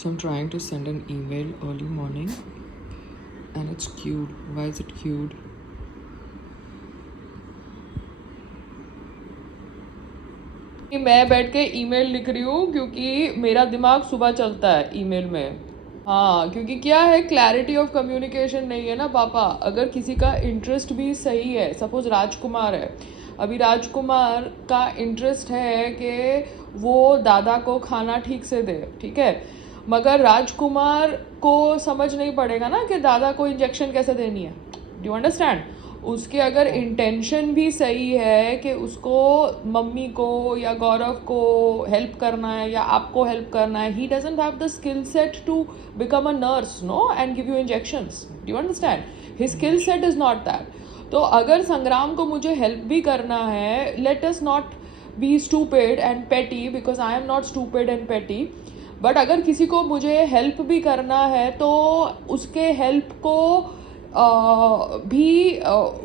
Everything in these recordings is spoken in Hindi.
So I'm trying to send an email early morning and it's queued. Why is it queued? मैं बैठ के ईमेल लिख रही हूँ क्योंकि मेरा दिमाग सुबह चलता है ईमेल में। हाँ, क्योंकि क्या है, क्लैरिटी ऑफ कम्युनिकेशन नहीं है ना पापा। अगर किसी का इंटरेस्ट भी सही है, सपोज राजकुमार है, अभी राजकुमार का इंटरेस्ट है कि वो दादा को खाना ठीक से दे, ठीक है, मगर राजकुमार को समझ नहीं पड़ेगा ना कि दादा को इंजेक्शन कैसे देनी है। Do you understand? उसके अगर इंटेंशन भी सही है कि उसको मम्मी को या गौरव को हेल्प करना है या आपको हेल्प करना है, he doesn't have the skill set to become a nurse, no, and give you injections. Do you understand? His skill set is not that. तो अगर संग्राम को मुझे हेल्प भी करना है, let us not be stupid and petty, because I am not stupid and petty. But अगर किसी को मुझे हेल्प भी करना है तो उसके हेल्प को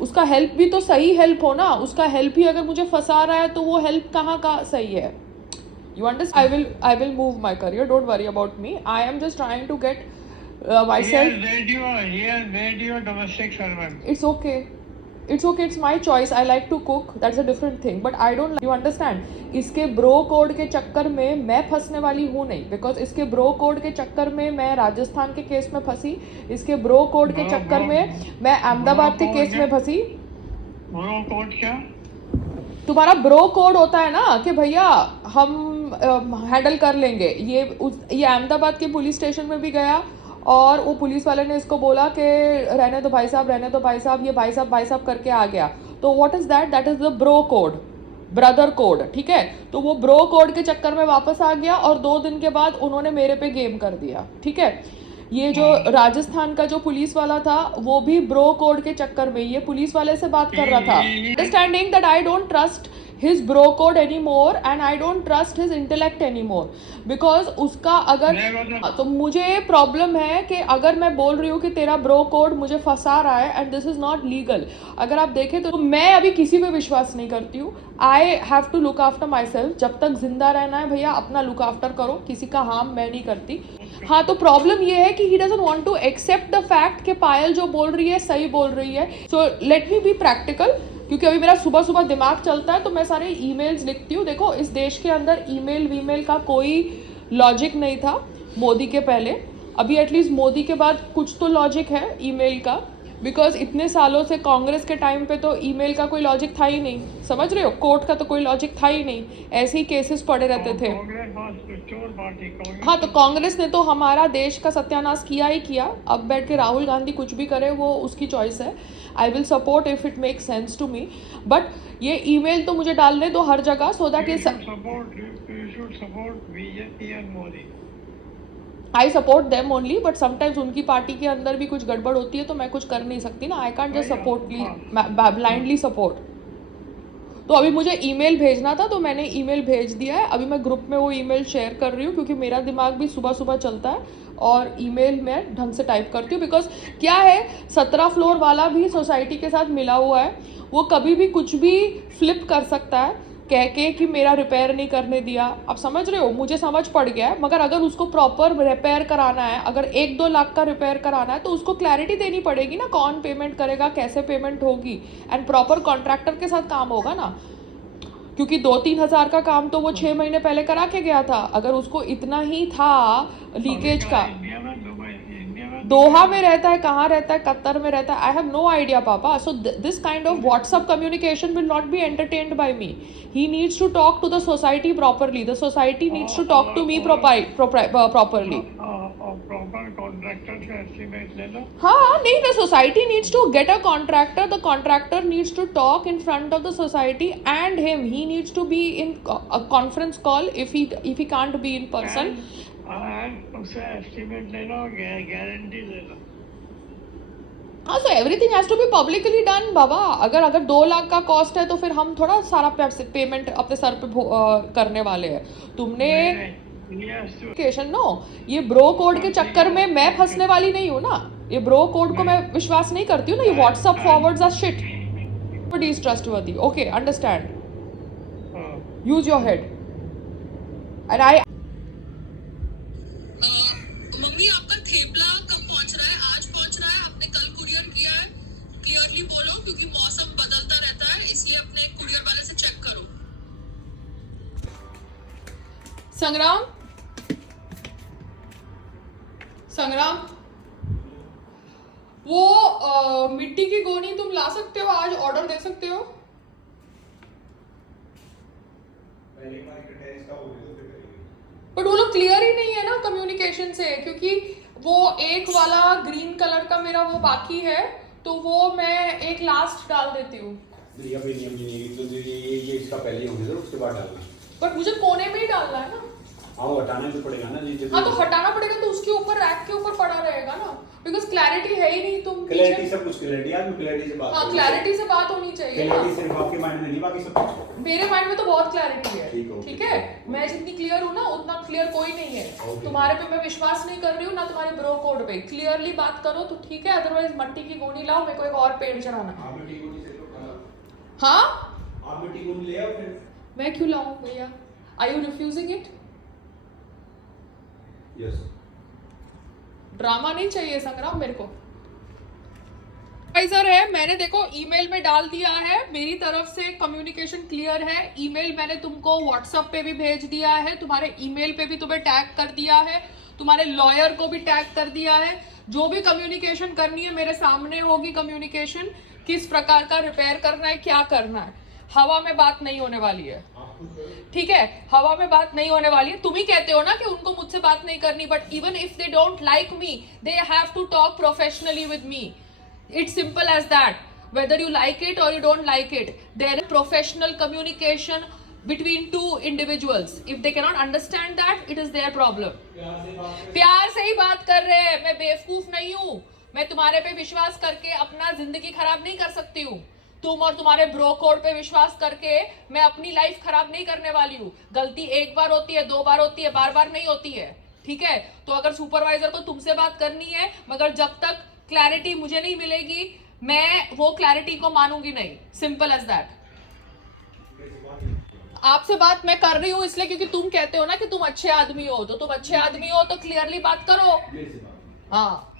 उसका हेल्प भी तो सही हेल्प हो ना। उसका हेल्प ही अगर मुझे फंसा रहा है तो वो हेल्प कहाँ का सही है? You understand? I will move my career. Don't worry about me. I am just trying to get myself. He has made you a domestic servant. It's okay. It's okay. It's my choice. I like to cook. That's a different thing. But I don't. You understand? इसके ब्रो कोड के चक्कर में मैं फंसने वाली हूँ नहीं, बिकॉज इसके ब्रो कोड के चक्कर में मैं राजस्थान के केस में फंसी, इसके ब्रो कोड के चक्कर में मैं अहमदाबाद के केस में फंसी। ब्रो कोड क्या? तुम्हारा ब्रो कोड होता है ना कि भैया हम हैंडल कर लेंगे। ये अहमदाबाद के पुलिस स्टेशन में भी गया और वो पुलिस वाले ने इसको बोला कि रहने दो भाई साहब, रहने दो भाई साहब, ये भाई साहब करके आ गया। तो what is that? That is the bro code, brother code, ठीक है। तो वो ब्रो कोड के चक्कर में वापस आ गया और 2 दिन के बाद उन्होंने मेरे पे गेम कर दिया, ठीक है। ये जो राजस्थान का जो पुलिस वाला था वो भी ब्रो कोड के चक्कर में ये पुलिस वाले से बात कर रहा था, understanding that I don't trust his bro code anymore and I don't trust his intellect anymore because उसका अगर तो मुझे प्रॉब्लम है कि अगर मैं बोल रही हूँ कि तेरा ब्रो कोड मुझे फंसा रहा है and this is not legal. अगर आप देखें तो मैं अभी किसी पे विश्वास नहीं करती हूँ। I have to look after myself. जब तक जिंदा रहना है भैया अपना लुक आफ्टर करो, किसी का हार्म मैं नहीं करती। हाँ, तो प्रॉब्लम ये है कि he doesn't want to accept the fact कि पायल जो बोल रही है सही बोल रही है। So let me be practical, क्योंकि अभी मेरा सुबह सुबह दिमाग चलता है तो मैं सारे ईमेल्स लिखती हूँ। देखो, इस देश के अंदर ईमेल वीमेल का कोई लॉजिक नहीं था मोदी के पहले। अभी एटलीस्ट मोदी के बाद कुछ तो लॉजिक है ईमेल का, बिकॉज इतने सालों से कांग्रेस के टाइम पे तो ईमेल का कोई लॉजिक था ही नहीं, समझ रहे हो? कोर्ट का तो कोई लॉजिक था ही नहीं, ऐसे ही केसेस पड़े रहते थे। हाँ, तो कांग्रेस ने तो हमारा देश का सत्यानाश किया ही किया। अब बैठ के राहुल गांधी कुछ भी करे वो उसकी चॉइस है। I will support if it make sense to me, but ये ईमेल तो मुझे डालने दो हर जगह सो दैट ये I support them only, but sometimes उनकी पार्टी के अंदर भी कुछ गड़बड़ होती है तो मैं कुछ कर नहीं सकती ना। I can't just support blindly support. तो अभी मुझे ईमेल भेजना था तो मैंने ईमेल भेज दिया है। अभी मैं ग्रुप में वो ईमेल शेयर कर रही हूँ क्योंकि मेरा दिमाग भी सुबह सुबह चलता है और ईमेल मैं ढंग से टाइप करती हूँ। बिकॉज क्या है, 17 फ्लोर वाला भी सोसाइटी के साथ मिला हुआ है, वो कभी भी कुछ भी फ्लिप कर सकता है कह के कि मेरा रिपेयर नहीं करने दिया। आप समझ रहे हो? मुझे समझ पड़ गया है, मगर अगर उसको प्रॉपर रिपेयर कराना है, अगर 1-2 लाख का रिपेयर कराना है तो उसको क्लैरिटी देनी पड़ेगी ना, कौन पेमेंट करेगा, कैसे पेमेंट होगी, एंड प्रॉपर कॉन्ट्रैक्टर के साथ काम होगा ना। क्योंकि 2-3 हज़ार का काम तो वो 6 महीने पहले करा के गया था। अगर उसको इतना ही था लीकेज का, दोहा में रहता है, कहाँ रहता है, कतर में रहता है, आई हैव नो आइडिया पापा। So this kind of WhatsApp communication will not be entertained by me. He needs to talk to the society properly, the society needs to talk to me properly. हाँ, नहीं, the society needs to get a contractor, the contractor needs to talk in front of the society and him, he needs to be in a conference call if he can't be in person. उसे एस्टिमेट ले लो, गारंटी ले लो। हाँ, so everything has to be publicly done बाबा। अगर 2 लाख का कॉस्ट है तो फिर हम थोड़ा सारा पेमेंट अपने सर पे करने वाले हैं। तुमने नो, ये ब्रो कोड के चक्कर में मैं फंसने वाली नहीं हूँ ना। ये ब्रो कोड को मैं विश्वास नहीं करती हूँ ना। ये WhatsApp forwards are shit, nobody is trustworthy. Okay, understand, use your head. And I मम्मी आपका थेपला कब पहुंच रहा है? आज पहुंच रहा है? आपने कल कुरियर किया है? क्लियरली बोलो, क्योंकि मौसम बदलता रहता है, इसलिए अपने कुरियर वाले से चेक करो। संग्राम, संग्राम, वो मिट्टी की गोनी तुम ला सकते हो? आज ऑर्डर दे सकते हो? बट वो लोग क्लियर ही नहीं है ना कम्युनिकेशन से, क्योंकि वो एक वाला ग्रीन कलर का मेरा वो बाकी है, तो वो मैं एक लास्ट डाल देती हूँ। ये इसका पहले होने दो, उसके बाद डालना। बट मुझे कोने में ही डालना है ना। हाँ वो हटाना तो पड़ेगा ना जी। हाँ तो हटाना पड़ेगा, तो उसके ऊपर रैक के ऊपर पड़ा रहेगा ना, बिकॉज क्लैरिटी है ही नहीं। तुम क्लैरिटी सब कुछ क्लैरिटी, आज क्लैरिटी से बात। हाँ क्लैरिटी से बात होनी चाहिए ना। क्लैरिटी सिर्फ आपके माइंड में नहीं, बाकी सब कुछ मेरे माइंड में तो बहुत क्लैरिटी है। ठीक है, मैं जितनी क्लियर हूँ ना उतना क्लियर कोई नहीं है। तुम्हारे पे मैं विश्वास नहीं कर रही हूँ ना, तुम्हारे ब्रो कोड पे। क्लियरली बात करो तो ठीक है, अदरवाइज मट्टी की गोनी लाओ, मेरे को एक और पेड़ चढ़ाना। हाँ आप मिट्टी को ले आओ फिर। मैं क्यों लाऊं भैया? Are you refusing it? Yes. Drama नहीं चाहिए संग्राम मेरे को। सर है, मैंने देखो ईमेल में डाल दिया है, मेरी तरफ से कम्युनिकेशन क्लियर है। ईमेल मैंने तुमको व्हाट्सएप पे भी भेज दिया है, तुम्हारे ईमेल पे भी तुम्हें टैग कर दिया है, तुम्हारे लॉयर को भी टैग कर दिया है। जो भी कम्युनिकेशन करनी है मेरे सामने होगी कम्युनिकेशन, किस प्रकार का रिपेयर करना है, क्या करना है। हवा में बात नहीं होने वाली है, ठीक है? हवा में बात नहीं होने वाली है। तुम ही कहते हो ना कि उनको मुझसे बात नहीं करनी, but even if they don't like me, they have to talk professionally with me. It's simple as that. Whether you like it or you don't like it, there is professional communication between two individuals. If they cannot understand that, it is their problem. प्यार से ही बात कर रहे हैं, मैं बेवकूफ नहीं हूँ। मैं तुम्हारे पे विश्वास करके अपना जिंदगी खराब नहीं कर सकती हूँ। तुम और तुम्हारे ब्रो कोड पे विश्वास करके मैं अपनी लाइफ खराब नहीं करने वाली हूँ। गलती एक बार होती है, दो बार होती है, बार बार नहीं होती है, ठीक है? तो अगर सुपरवाइजर को तुमसे बात करनी है, मगर जब तक क्लैरिटी मुझे नहीं मिलेगी, मैं वो क्लैरिटी को मानूंगी नहीं। Simple as that. आपसे बात मैं कर रही हूँ इसलिए क्योंकि तुम कहते हो ना कि तुम अच्छे आदमी हो, तो तुम अच्छे आदमी हो तो क्लियरली बात करो। हाँ